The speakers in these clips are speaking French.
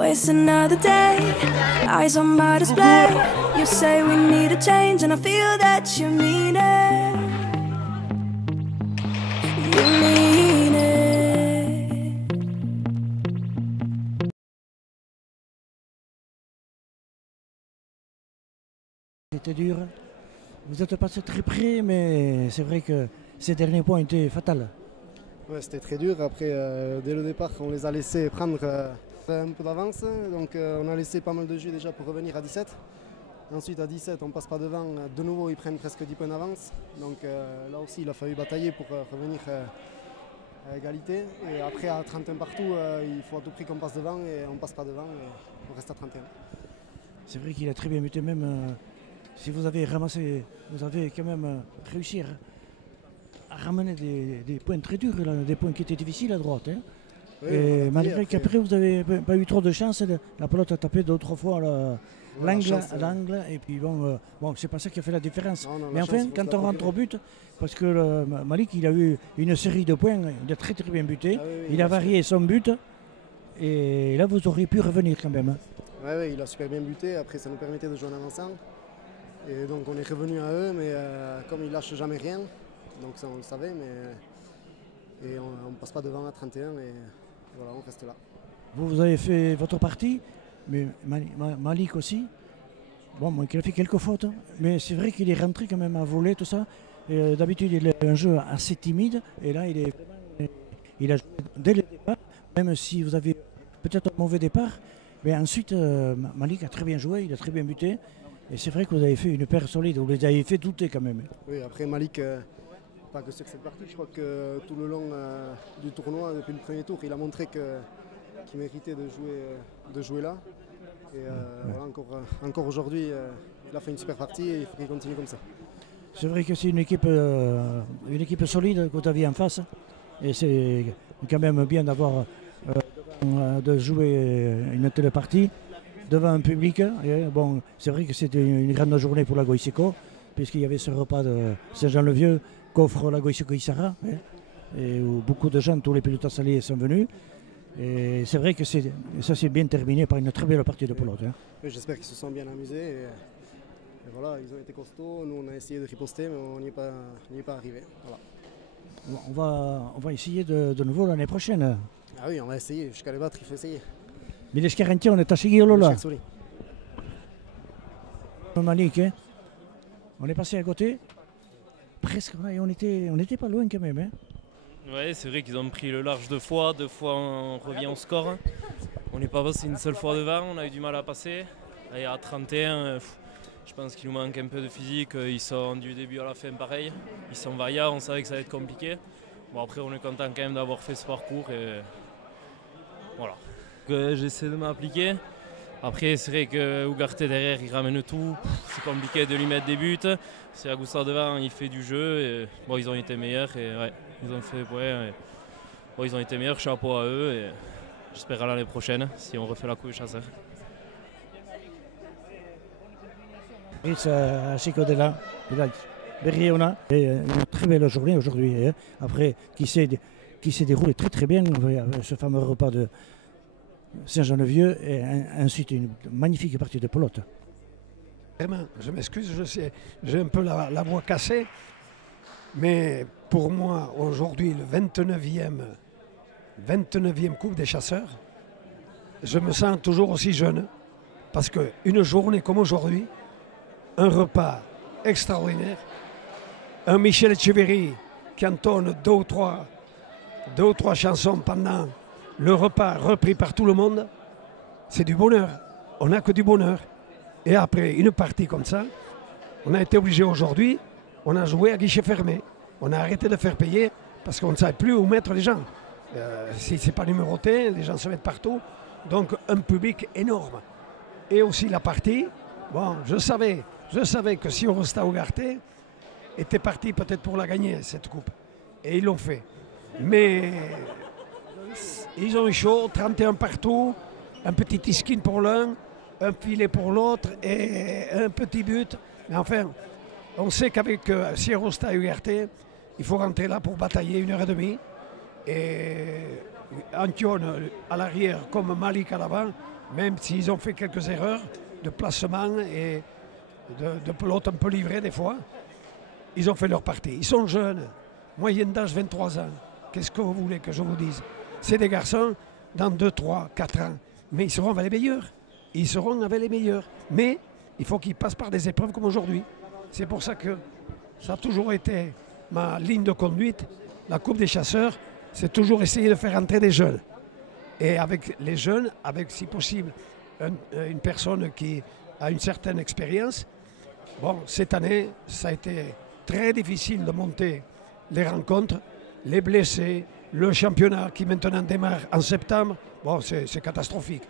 waste another day, eyes on my display. You say we need a change and I feel that you mean it. You mean it. C'était dur. Vous êtes passé très près, mais c'est vrai que ces derniers points étaient fatals. Ouais, c'était très dur. Après, dès le départ, on les a laissés prendre un peu d'avance. Donc on a laissé pas mal de jus déjà pour revenir à 17. Ensuite à 17, on passe pas devant. De nouveau, ils prennent presque 10 points d'avance. Donc là aussi, il a fallu batailler pour revenir à égalité. Et après, à 31 partout, il faut à tout prix qu'on passe devant. Et on passe pas devant. Et on reste à 31. C'est vrai qu'il a très bien buté même. Si vous avez ramassé, vous avez quand même réussi à ramener des points très durs, là, des points qui étaient difficiles à droite. Hein. Oui, et malgré qu'après vous n'avez pas eu trop de chance, la pelote a tapé 2 ou 3 fois l'angle. Et puis bon, c'est pas ça qui a fait la différence. Non, mais enfin, quand on rentre au but, parce que Malik il a eu une série de points, il a très très bien buté, il a varié son but. Et là vous auriez pu revenir quand même. Hein. Oui, il a super bien buté, après ça nous permettait de jouer en avançant. Et donc on est revenu à eux, mais comme ils lâchent jamais rien, donc ça on le savait, mais on ne passe pas devant à 31 et voilà, on reste là. Vous avez fait votre partie, mais Malik aussi. Bon, il a fait quelques fautes, mais c'est vrai qu'il est rentré quand même à voler, tout ça. D'habitude, il a un jeu assez timide, et là, il a joué dès le départ, même si vous avez peut-être un mauvais départ. Mais ensuite, Malik a très bien joué, il a très bien buté. Et c'est vrai que vous avez fait une paire solide, vous les avez fait douter quand même. Oui, après Malik, pas que sur cette partie, je crois que tout le long du tournoi, depuis le premier tour, il a montré qu'il méritait de jouer là. Et voilà, encore aujourd'hui, il a fait une super partie et il faut qu'il continue comme ça. C'est vrai que c'est une équipe solide que vous aviez en face. Et c'est quand même bien d'avoir de jouer une telle partie devant un public. Et bon, c'est vrai que c'était une grande journée pour la Goïseco, puisqu'il y avait ce repas de Saint-Jean-le-Vieux qu'offre la Goïseco Issara, et où beaucoup de gens, tous les pilotes salés sont venus. Et c'est vrai que ça s'est bien terminé par une très belle partie de pelote. Hein. J'espère qu'ils se sont bien amusés. Et voilà, ils ont été costauds. Nous, on a essayé de riposter, mais on n'y est pas arrivé. Voilà. On va essayer de nouveau l'année prochaine. Ah oui, on va essayer. Jusqu'à les battre, il faut essayer. Mais les Scarentiens, on est à seguirlo là. Malik, hein. On est passé à côté. Presque, on était pas loin quand même. Hein. Ouais, c'est vrai qu'ils ont pris le large 2 fois on revient au score. On n'est pas passé une seule fois devant, on a eu du mal à passer. Et à 31, je pense qu'il nous manque un peu de physique. Ils sont du début à la fin pareil. Ils sont vaillants, on savait que ça allait être compliqué. Bon, après, on est content quand même d'avoir fait ce parcours. Et voilà. J'essaie de m'appliquer. Après, c'est vrai que Ugarte derrière, il ramène tout. C'est compliqué de lui mettre des buts. C'est Augusta devant, il fait du jeu. Et, bon, ils ont été meilleurs. Et, ouais, ils ont fait, bon, ils ont été meilleurs. Chapeau à eux. Et j'espère à l'année prochaine, si on refait la Coupe des Chasseurs. Berriona, une très belle journée aujourd'hui. Hein. Après, qui s'est déroulé très très bien, ce fameux repas de Saint-Jean-le-Vieux, et ensuite une magnifique partie de pelote. Vraiment, je m'excuse, j'ai un peu la voix cassée, mais pour moi, aujourd'hui, le 29e Coupe des Chasseurs, je me sens toujours aussi jeune, parce qu'une journée comme aujourd'hui, un repas extraordinaire, un Michel Etcheverry qui entonne deux ou trois chansons pendant le repas repris par tout le monde, c'est du bonheur. On n'a que du bonheur. Et après une partie comme ça, on a été obligé aujourd'hui, on a joué à guichet fermé. On a arrêté de faire payer parce qu'on ne savait plus où mettre les gens. Si ce n'est pas numéroté, les gens se mettent partout. Donc un public énorme. Et aussi la partie, bon, je savais que si Orosta Ugarte était parti peut-être pour la gagner, cette coupe. Et ils l'ont fait. Mais ils ont eu chaud, 31 partout, un petit tiskin pour l'un, un filet pour l'autre et un petit but. Mais enfin, on sait qu'avec si Orosta Ugarte, il faut rentrer là pour batailler 1h30. Et Antion à l'arrière comme Malik à l'avant, même s'ils ont fait quelques erreurs de placement et de pelote un peu livrée des fois, ils ont fait leur partie. Ils sont jeunes, moyenne d'âge 23 ans. Qu'est-ce que vous voulez que je vous dise? C'est des garçons dans 2, 3, 4 ans, mais ils seront avec les meilleurs. Ils seront avec les meilleurs. Mais il faut qu'ils passent par des épreuves comme aujourd'hui. C'est pour ça que ça a toujours été ma ligne de conduite. La Coupe des chasseurs, c'est toujours essayer de faire entrer des jeunes. Et avec les jeunes, avec si possible une personne qui a une certaine expérience. Bon, cette année, ça a été très difficile de monter les rencontres, les blessés, le championnat qui maintenant démarre en septembre. Bon, c'est catastrophique.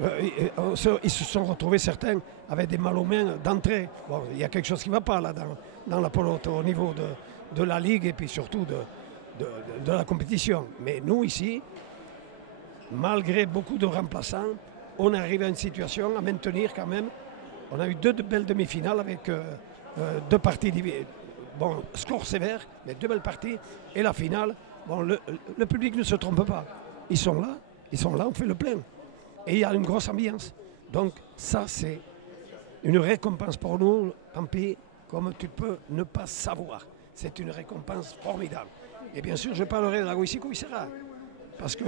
Ils se sont retrouvés certains avec des mal aux mains d'entrée. Bon, il y a quelque chose qui ne va pas là dans la pelote au niveau de la ligue et puis surtout de la compétition. Mais nous ici, malgré beaucoup de remplaçants, on arrive à une situation à maintenir quand même. On a eu deux belles demi-finales avec 2 parties, bon, score sévère, mais 2 belles parties. Et la finale, bon, le public ne se trompe pas. Ils sont là, on fait le plein. Et il y a une grosse ambiance. Donc ça, c'est une récompense pour nous, tant pis, comme tu peux ne pas savoir. C'est une récompense formidable. Et bien sûr, je parlerai de la Goïssi-Koïsera. Parce que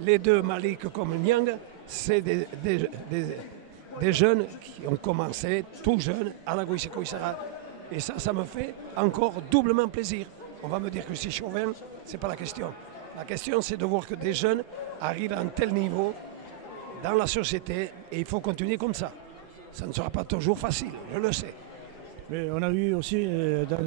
les deux Malik comme Niang, c'est des jeunes qui ont commencé tout jeunes à la Goïssi-Koïsera. Et ça me fait encore doublement plaisir. On va me dire que c'est chauvin, ce n'est pas la question. La question, c'est de voir que des jeunes arrivent à un tel niveau dans la société et il faut continuer comme ça. Ça ne sera pas toujours facile, je le sais. Mais on a vu aussi,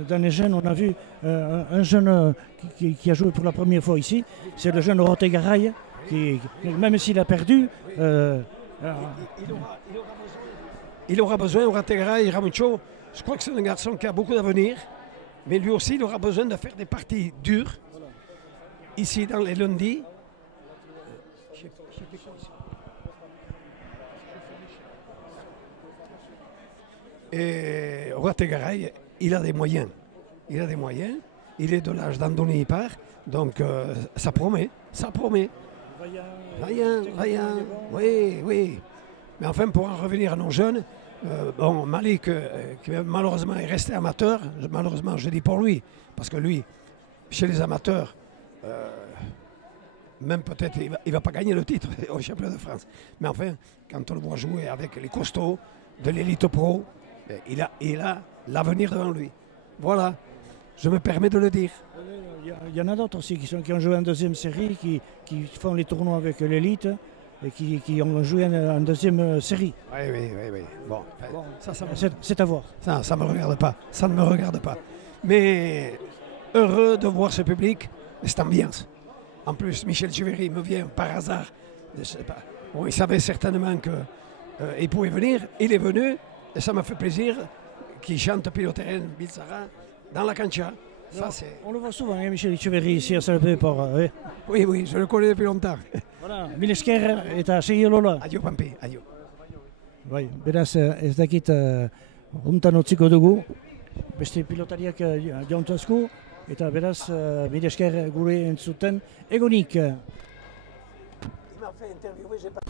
dans les jeunes, on a vu un jeune qui a joué pour la première fois ici. C'est le jeune Rotegaray, qui, même s'il a perdu... il aura besoin, Rotegaray, Ramucho, je crois que c'est un garçon qui a beaucoup d'avenir, mais lui aussi, il aura besoin de faire des parties dures, ici dans les lundis. Et Rotegaray, il a des moyens. Il est de l'âge d'Andoni Ipar, donc ça promet. Vaillant, oui. Mais enfin, pour en revenir à nos jeunes, bon, Malik, qui malheureusement est resté amateur, malheureusement je dis pour lui, parce que lui, chez les amateurs, même peut-être il ne va pas gagner le titre au championnat de France. Mais enfin, quand on le voit jouer avec les costauds de l'élite pro, il a l'avenir devant lui. Voilà, je me permets de le dire. Il y en a d'autres aussi qui ont joué en deuxième série, qui font les tournois avec l'élite et qui ont joué en deuxième série. Oui. Bon, c'est à voir. Ça ne me regarde pas. Ça ne me regarde pas. Mais heureux de voir ce public, cette ambiance. En plus, Michel Cheveri me vient par hasard. Je sais pas. Bon, il savait certainement qu'il pouvait venir. Il est venu. Et ça m'a fait plaisir qu'il chante Piloterrain Bilzara dans la cancha. On le voit souvent, hein, Michel Cheveri, ici à Salpéport. Oui, je le connais depuis longtemps. Voilà, mil esker eta segi lola. Adio, Pampi, adio. Bai, beraz ez dakit hontan utziko dugu, beste pilotariak jauntazku, eta beraz mil esker gure entzuten egonik. Il m'a fait interviewer, j'ai pas...